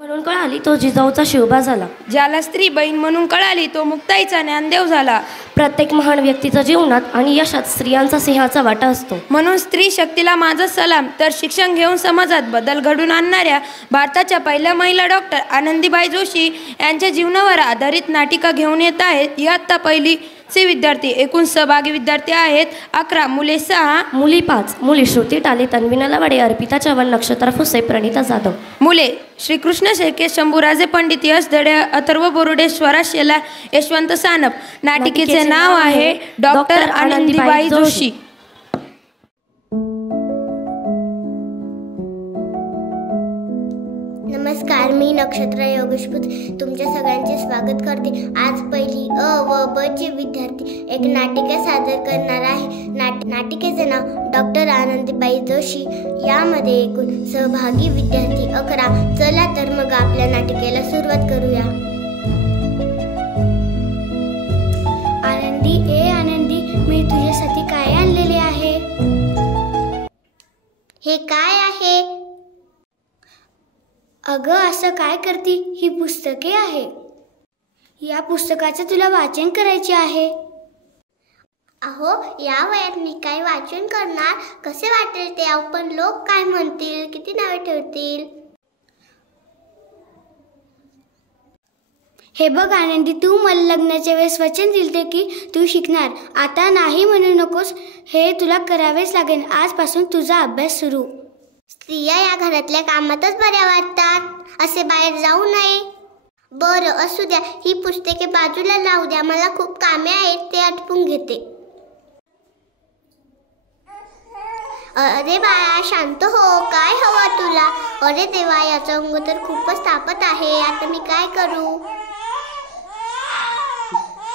म्हणून कळाली तो जिजाऊचा शिवबा झाला. ज्याला स्त्री बहीण म्हणून कळाली तो मुक्ताईचा ज्ञानदेव झाला. प्रत्येक महान व्यक्तीच्या जीवनात आणि यशात स्त्रियांचा सिंहाचा वाटा असतो. म्हणून स्त्री शक्तीला माझा सलाम. तर शिक्षण घेऊन समाजात बदल घडून आणणाऱ्या भारताच्या पहिल्या महिला डॉक्टर आनंदीबाई जोशी यांच्या जीवनावर आधारित नाटिका घेऊन येत आहेत. इयत्ता पहिलीचे विद्यार्थी. एकूण सहभागी विद्यार्थी आहेत 11. मुले 6, मुली 5. मुली श्रुती टाले, तन्वीना लवाडे, अर्पिता चव्हाण, नक्षत्रा फुसे, प्रणिता जाधव. मुले श्रीकृष्ण शेळके, शंभूराजे पंडित, यश दडे, अथर्व बोरुडे, स्वरा शेला, यशवंत सानप. नाटिकेचे नाव आहे डॉक्टर आनंदीबाई जोशी. नमस्कार, मी नक्षत्रा योगेशपूत तुमच्या सगळ्यांचे स्वागत करते. आज पहिली अ व ब चे विद्यार्थी एक नाटिका सादर करणार आहे. नाटिकेचे नाव डॉक्टर आनंदीबाई जोशी. यामध्ये एकूण सहभागी विद्यार्थी 11. चला तर मग आपल्या नाटिकेला सुरुवात करूया. आनंदी, ए आनंदी, मी तुझ्यासाठी काय आणलेले आहे? हे काय आहे? अगं, असं काय करती? ही पुस्तके आहे. या पुस्तकाचं तुला वाचन करायचे आहे. अहो, या वयात मी काय वाचन करणार? कसे वाटेल ते? आपण लोक काय म्हणतील? किती नावे ठेवतील? हे बघ आनंदी, तू मला लग्नाच्या वेळेस वचन दिलते की तू शिकणार. आता नाही म्हणू नकोस. हे तुला करावेच लागेल. आजपासून तुझा अभ्यास सुरू. स्त्रिया या घरातल्या कामातच बऱ्या वाटतात. असे बाहेर जाऊ नये. बरं, असू द्या. ही पुस्तके बाजूला लावू द्या. मला खूप कामे आहेत, ते आटपून घेते. अरे बाळा, शांत हो. काय हवं तुला? अरे देवा, याचा अंग तर खूपच तापत आहे. आता मी काय करू?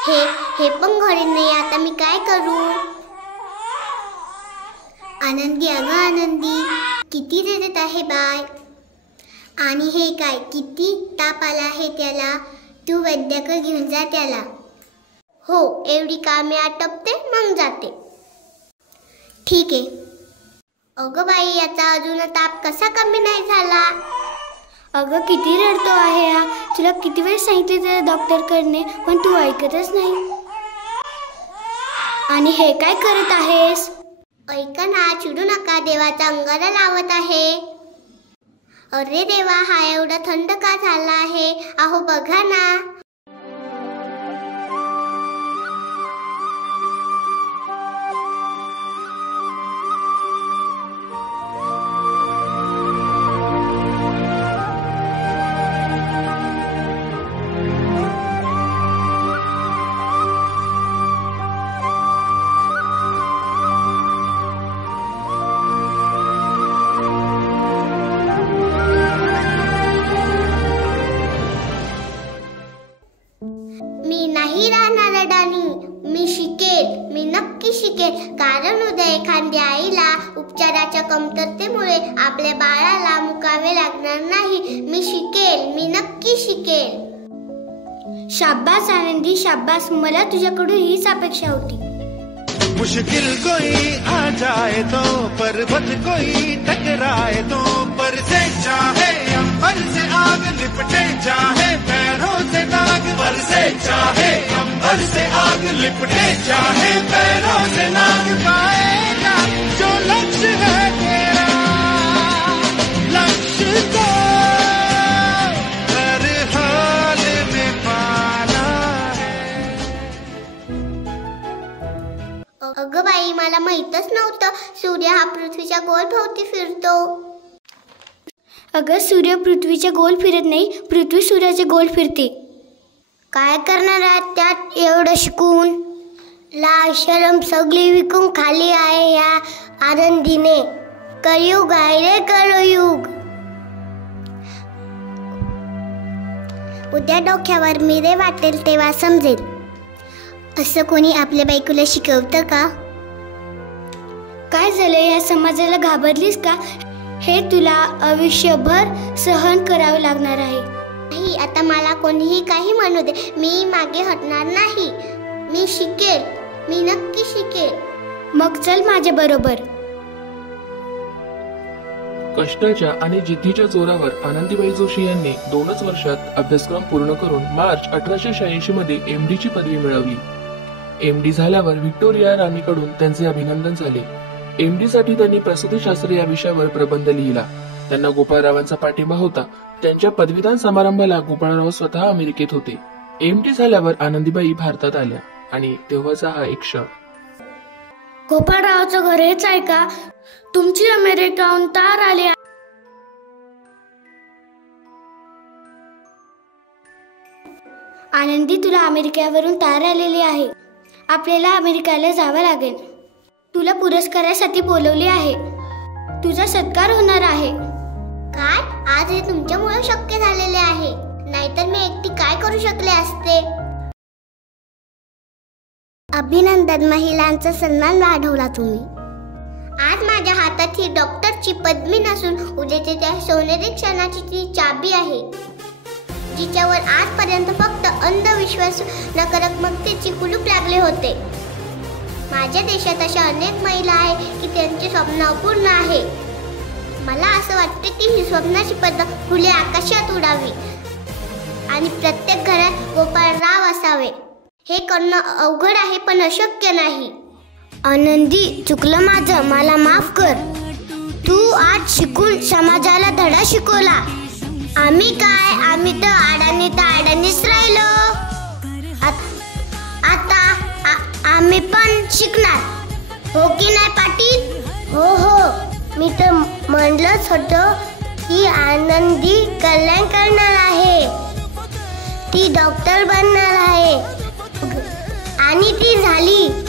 हे पण घरी नाही. आता मी काय करू? आनंदी, अगं आनंदी, किती रडत आहे बाय. आणि हे काय, किती ताप आला आहे त्याला. तू वैद्याकडे घेऊन जा त्याला. हो, एवढी कामे आटपते मग जाते. ठीक आहे. अगं बाई, याचा अजून ताप कसा कमी नाही झाला? अगं, किती रडतो आहे हा. तुला किती वेळ सांगितले त्या डॉक्टरकडे, पण तू ऐकतच नाही. आणि हे काय करत आहेस? ऐका ना, चिडू नका. देवाचा अंगाला लावत आहे. अरे देवा, हा एवढा थंड का झाला आहे? अहो बघा ना. कारण उद्या एखाद्या आईला उपचाराच्या कमतरतेमुळे आपल्या बाळाला मुकावे लागणार नाही. मी शिकेल, मी नक्की शिकेल. शाबास आनंदी, शाबास. मला तुझ्याकडून हीच अपेक्षा होती. मुश्किल कोई आ जाए तो, पर्वत कोई टकराए तो, पर से चाहे अंबर से आग लिपटे, चाहे पैरों से नाग, पर से चाहे अंबर से आग लिपटे, चाहे पैरों से नाग, पाएगा जो लक्ष्य है तेरा. लक्ष्य को हर हाल में पाना है. अगं बाई, मला माहीतच नव्हतं सूर्य हा पृथ्वीच्या गोल भोवती फिरतो. अगं, सूर्य पृथ्वीच्या गोल फिरत नाही, पृथ्वी सूर्याचे गोल फिरते. काय करणार आहात त्यात एवढं शिकून? लाज शरम सगळी विकून खाली आहे या आनंदीने. कलयुग आहे रे, कलयुग. उद्या डोक्यावर मिरे वाटेल तेव्हा समजेल. असं कोणी आपल्या बायकोला शिकवतं का? काय झालं? या समाजाला घाबरलीस का? हे तुला आयुष्यभर सहन करावे लागणार आहे. नाही, आता मला कोणीही काही म्हणू दे, मी मागे हटणार नाही. मी शिकेल, मी नक्की शिकेल. मग चल माझ्या बरोबर. कष्टाच्या आणि जिद्दीच्या जोरावर आनंदीबाई जोशी यांनी 2च वर्षात अभ्यासक्रम पूर्ण करून मार्च 1886 मध्ये MD ची पदवी मिळवली. MD झाल्यावर व्हिक्टोरिया राणीकडून त्यांचे अभिनंदन झाले. MD साठी त्यांनी प्रसूतीशास्त्र या विषयावर प्रबंध लिहिला. त्यांना गोपाळरावांचा पाठिंबा होता. त्यांच्या पदवीदान समारंभाला गोपाळराव स्वतः अमेरिकेत होते. MD झाल्यावर आनंदीबाई भारतात आल्या आणि तेव्हाचा हा एक क्षण. गोपाळरावचं घर हेच आहे का? तुमची अमेरिकाहून तार आली. आनंदी, तुला अमेरिकेवरून तार आलेली आहे. आपल्याला अमेरिकेला जावं लागेल. तुला पुरस्कारासाठी बोलवले आहे. तुझा सत्कार होणार आहे. काय? आज हे तुमच्यामुळे शक्य झालेले आहे. नाहीतर मी एकटी काय करू शकले असते. अभिनंदन. महिलांचा सन्मान वाढवला तुम्ही. आज माझ्या हातात ही डॉक्टरची पदवी नसून उद्याच्या त्या सोनेरी क्षणाची ती चाबी आहे, जिच्यावर आजपर्यंत फक्त अंधविश्वास नकारात्मकतेची कुलूप लागले होते. माझ्या देशात अशा अनेक महिला आहेत की त्यांचे स्वप्न अपूर्ण आहे. मला असं वाटते की ही स्वप्नाची पदक खुले आकाशात उडावी आणि प्रत्येक घरात गोपाळराव असावे. हे करणं अवघड आहे पण अशक्य नाही. आनंदी, चुकलं माझं, मला माफ कर. तू आज शिकून समाजाला धडा शिकवला. आम्ही काय, आम्ही तर अडाणीच राहिलो. आता आम्ही पण शिकणार, हो की नाही पाटील? हो, मी तर म्हणलंच होतं की आनंदी कल्याण करणार आहे. ती डॉक्टर बनणार आहे आणि ती झाली.